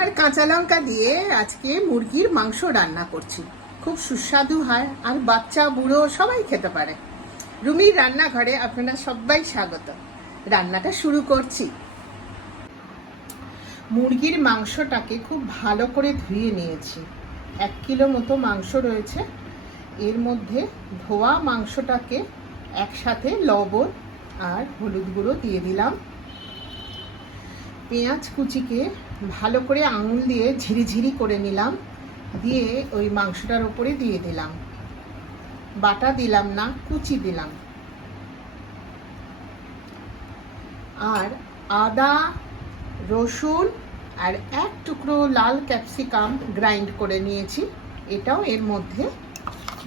আর কাঁচা লঙ্কা দিয়ে আজকে মুরগির মাংস রান্না করছি। খুব সুস্বাদু হয় আর বাচ্চা বুড়ো সবাই খেতে পারে। রুমির রান্নাঘরে আপনারা সবাই স্বাগত। রান্নাটা শুরু করছি। মুরগির মাংসটাকে খুব ভালো করে ধুয়ে নিয়েছি। 1 কিলো মতো মাংস রয়েছে। এর মধ্যে ধোয়া মাংসটাকে একসাথে লবণ আর হলুদ গুঁড়ো দিয়ে দিলাম। পেঁয়াজ কুচিকে ভালো করে আঙুল দিয়ে ঝিরিঝিরি করে নিলাম, দিয়ে ওই মাংসটার উপরে দিয়ে দিলাম। বাটা দিলাম না, কুচি দিলাম। আর আদা, রসুন আর 1 টুকরো লাল ক্যাপসিকাম গ্রাইন্ড করে নিয়েছি, এটাও এর মধ্যে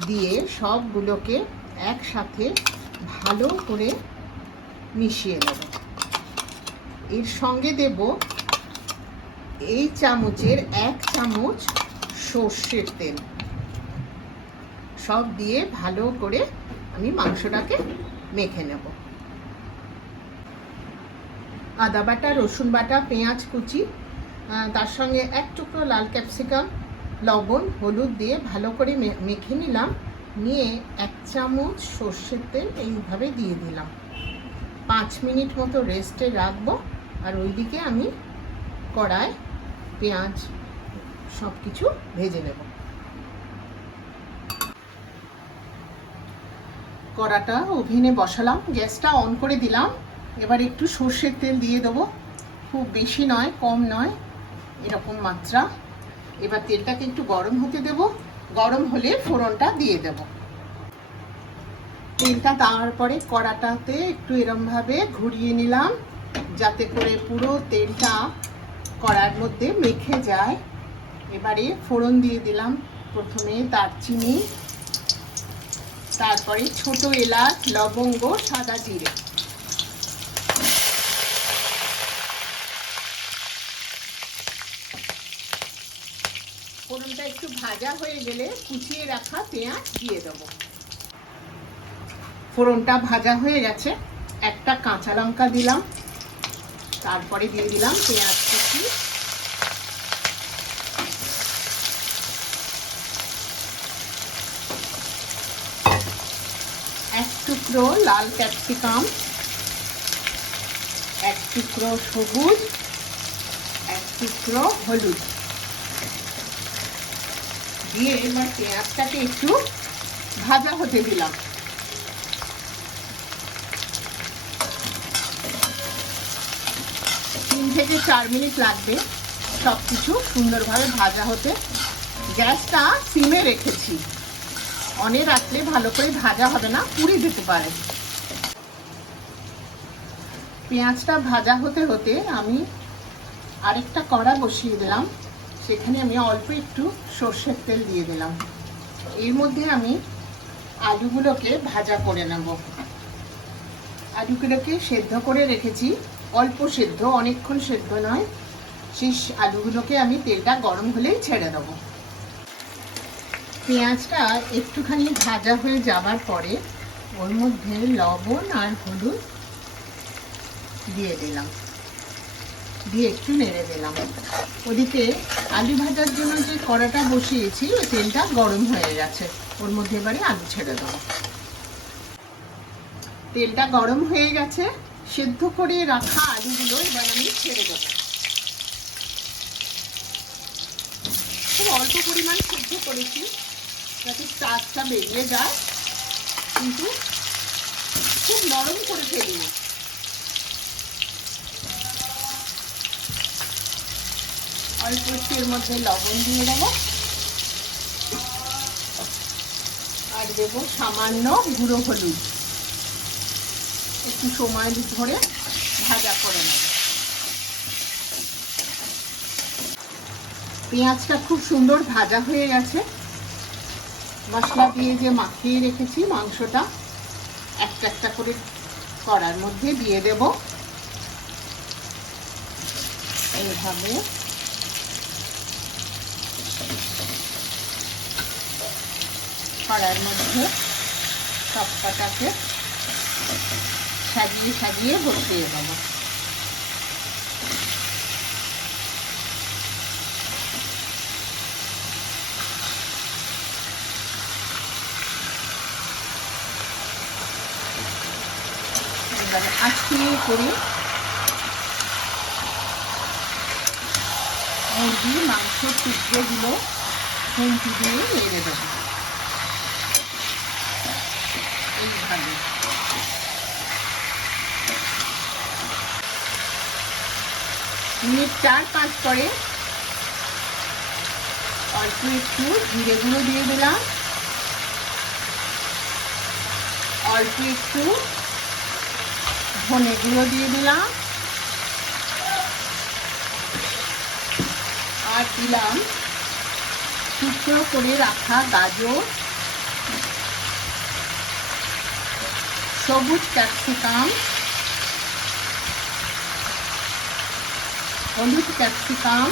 দিয়ে সবগুলোকে একসাথে ভালো করে মিশিয়ে নেব। এর সঙ্গে দেব এই চামচের 1 চামচ সর্ষের তেল। সব দিয়ে ভালো করে আমি মাংসটাকে মেখে নেব। আদা বাটা, রসুন বাটা, পেঁয়াজ কুচি, তার সঙ্গে 1 টুকরো লাল ক্যাপসিকাম, লবণ, হলুদ দিয়ে ভালো করে মেখে নিলাম। নিয়ে 1 চামচ সর্ষের তেল এইভাবে দিয়ে দিলাম। 5 মিনিট মতো রেস্টে রাখবো। আর ওইদিকে আমি কড়ায় পেঁয়াজ সব কিছু ভেজে নেব। কড়াটা ওভেনে বসালাম, গ্যাসটা অন করে দিলাম। এবার একটু সর্ষের তেল দিয়ে দেবো, খুব বেশি নয়, কম নয়, এরকম মাত্রা। এবার তেলটাকে একটু গরম হতে দেব। গরম হলে ফোড়নটা দিয়ে দেব। তেলটা দেওয়ার পরে কড়াটাতে একটু এরমভাবে ঘুরিয়ে নিলাম, যাতে করে পুরো তেলটা কড়ার মধ্যে মেখে যায়। এবারে ফোড়ন দিয়ে দিলাম। প্রথমে দারচিনি, তারপরে ছোট এলাচ, লবঙ্গ, সাদা জিরে। ফোড়নটা একটু ভাজা হয়ে গেলে কুচিয়ে রাখা পেঁয়াজ দিয়ে দেব। ফোড়নটা ভাজা হয়ে গেছে, একটা কাঁচা লঙ্কা দিলাম, তারপরে দিয়ে দিলাম পেঁয়াজ কুচি, এক টুকরো লাল ক্যাপসিকাম, 1 টুকরো সবুজ, 1 টুকরো হলুদ দিয়ে এবার পেঁয়াজটাকে একটু ভাজা হতে দিলাম। 3 থেকে 4 মিনিট লাগবে সবকিছু সুন্দরভাবে ভাজা হতে। গ্যাসটা সিমে রেখেছি, অনে রাখলে ভালো করে ভাজা হবে না, পুড়ে যেতে পারে। পেঁয়াজটা ভাজা হতে হতে আমি আরেকটা কড়া বসিয়ে দিলাম। সেখানে আমি অল্প একটু সর্ষের তেল দিয়ে দিলাম। এর মধ্যে আমি আলুগুলোকে ভাজা করে নেব। আলুগুলোকে সেদ্ধ করে রেখেছি, অল্প সেদ্ধ, অনেকক্ষণ সেদ্ধ নয়। সেই আলুগুলোকে আমি তেলটা গরম হলেই ছেড়ে দেব। পেঁয়াজটা একটুখানি ভাজা হয়ে যাবার পরে ওর মধ্যে লবণ আর হলুদ দিয়ে দিলাম, দিয়ে একটু নেড়ে দিলাম। ওদিকে আলু ভাজার জন্য যে কড়াটা বসিয়েছি ওই তেলটা গরম হয়ে গেছে, ওর মধ্যে এবারে আলু ছেড়ে দেবো। তেলটা গরম হয়ে গেছে, সেদ্ধ করে রাখা আলুগুলো এবার আমি ছেড়ে দেবো। খুব অল্প পরিমাণ সেদ্ধ করেছি যাতে চাটটা বেরিয়ে যায়, কিন্তু খুব নরম করে ফেলিনি। অল্প একটু এর মধ্যে লবণ দিয়ে দেবো, আর দেবো সামান্য গুঁড়ো হলুদ। একটু সময় ধরে ভাজা করে নেব। পেঁয়াজটা খুব সুন্দর ভাজা হয়ে গেছে। মশলা দিয়ে যে মাখিয়ে রেখেছি মাংসটা একটা একটা করে কড়ার মধ্যে দিয়ে দেব। এইভাবে কড়ার মধ্যে সব কটাকে সাজিয়ে সাজিয়ে বসিয়ে দেব। এবারে আস্তে করে মুরগি মাংসের টুকরোগুলো খুন্তি দিয়ে নেড়ে দেবো এইভাবে। মিনিট 4-5 পরে অল্প একটু জিরে গুঁড়ো দিয়ে দিলাম, অল্প একটু ধনে গুঁড়ো দিয়ে দিলাম, আর দিলাম টুকরো করে রাখা গাজর, সবুজ ক্যাপসিকাম, হলুদ ক্যাপসিকাম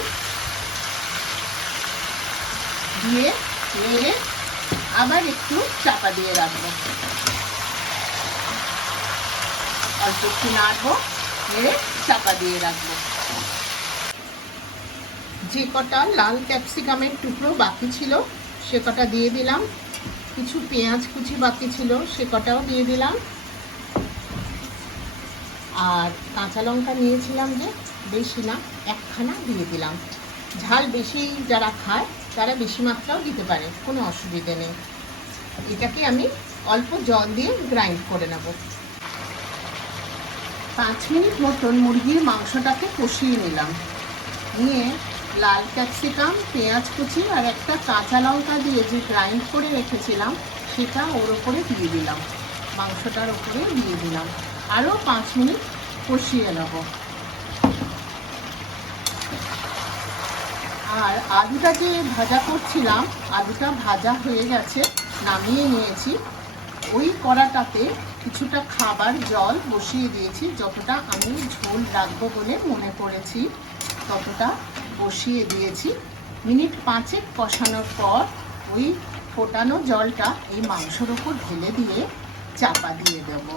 দিয়ে নেড়ে আবার একটু চাপা দিয়ে রাখবো। অল্প একটু নাড়বো, নেড়ে চাপা দিয়ে রাখবো। যে কটা লাল ক্যাপসিকামের টুকরো বাকি ছিল সে কটা দিয়ে দিলাম, কিছু পেঁয়াজ কুচি বাকি ছিল সে কটাও দিয়ে দিলাম, আর কাঁচা লঙ্কা নিয়েছিলাম যে বেশি না, একখানা দিয়ে দিলাম। ঝাল বেশি যারা খায় তারা বেশি মাত্রাও দিতে পারে, কোনো অসুবিধে নেই। এটাকে আমি অল্প জল দিয়ে গ্রাইন্ড করে নেব। 5 মিনিট মতন মুরগির মাংসটাকে কষিয়ে নিলাম, নিয়ে লাল ক্যাপসিকাম, পেঁয়াজ কুচি আর একটা কাঁচা লঙ্কা দিয়ে যে গ্রাইন্ড করে রেখেছিলাম সেটা ওর ওপরে দিয়ে দিলাম, মাংসটার ওপরে দিয়ে দিলাম। আরও 5 মিনিট কষিয়ে নেব। আর আলুটা যে ভাজা করছিলাম, আলুটা ভাজা হয়ে গেছে, নামিয়ে নিয়েছি। ওই কড়াটাতে কিছুটা খাবার জল বসিয়ে দিয়েছি, যতটা আমি ঝোল রাখবো বলে মনে করেছি ততটা বসিয়ে দিয়েছি। মিনিট 5 কষানোর পর ওই ফোটানো জলটা এই মাংসের ওপর ঢেলে দিয়ে চাপা দিয়ে দেব।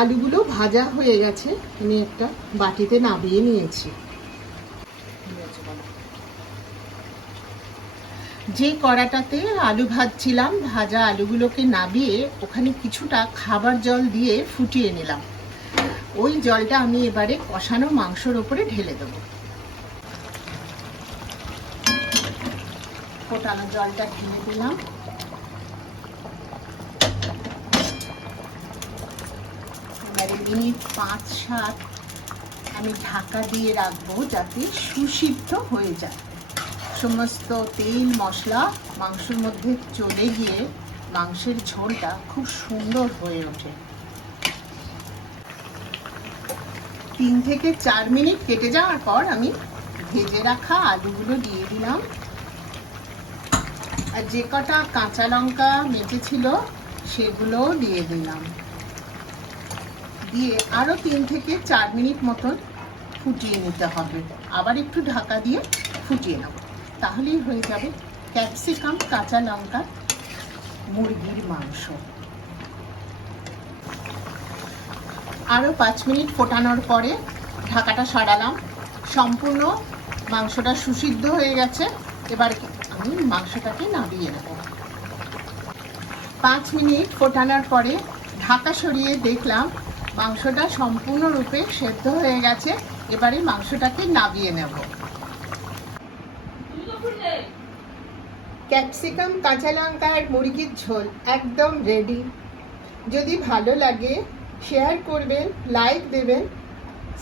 আলুগুলো ভাজা হয়ে গেছে, আমি একটা বাটিতে নামিয়ে নিয়েছি। যে কড়াটাতে আলু ভাজছিলাম, ভাজা আলুগুলোকে নামিয়ে ওখানে কিছুটা খাবার জল দিয়ে ফুটিয়ে নিলাম। ওই জলটা আমি এবারে কষানো মাংসের ওপরে ঢেলে দেবো। ফোটানো জলটা ঢেলে দিলাম। এবারে মিনিট 5-7 আমি ঢাকা দিয়ে রাখবো যাতে সুসিদ্ধ হয়ে যায়, সমস্ত তেল মশলা মাংসের মধ্যে চলে গিয়ে মাংসের ঝোলটা খুব সুন্দর হয়ে ওঠে। 3 থেকে 4 মিনিট কেটে যাওয়ার পর আমি ভেজে রাখা আলুগুলো দিয়ে দিলাম, আর যে কটা কাঁচা লঙ্কা মেটে ছিল সেগুলোও দিয়ে দিলাম। দিয়ে আরও 3 থেকে 4 মিনিট মতন ফুটিয়ে নিতে হবে। আবার একটু ঢাকা দিয়ে ফুটিয়ে নেব, তাহলেই হয়ে যাবে ক্যাপসিকাম কাঁচা লঙ্কা মুরগির মাংস। আরও 5 মিনিট ফোটানোর পরে ঢাকাটা সরালাম, সম্পূর্ণ মাংসটা সুসিদ্ধ হয়ে গেছে। এবার আমি মাংসটাকে নামিয়ে নেব। 5 মিনিট ফোটানোর পরে ঢাকা সরিয়ে দেখলাম মাংসটা সম্পূর্ণরূপে সেদ্ধ হয়ে গেছে। এবারে মাংসটাকে নামিয়ে নেব। ক্যাপসিকাম কাঁচা লঙ্কার মুরগির ঝোল একদম রেডি। যদি ভালো লাগে শেয়ার করবেন, লাইক দেবেন,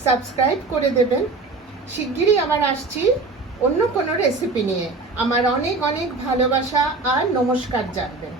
সাবস্ক্রাইব করে দেবেন। শিগগিরই আবার আসছি অন্য কোনো রেসিপি নিয়ে। আমার অনেক অনেক ভালোবাসা আর নমস্কার জানবেন।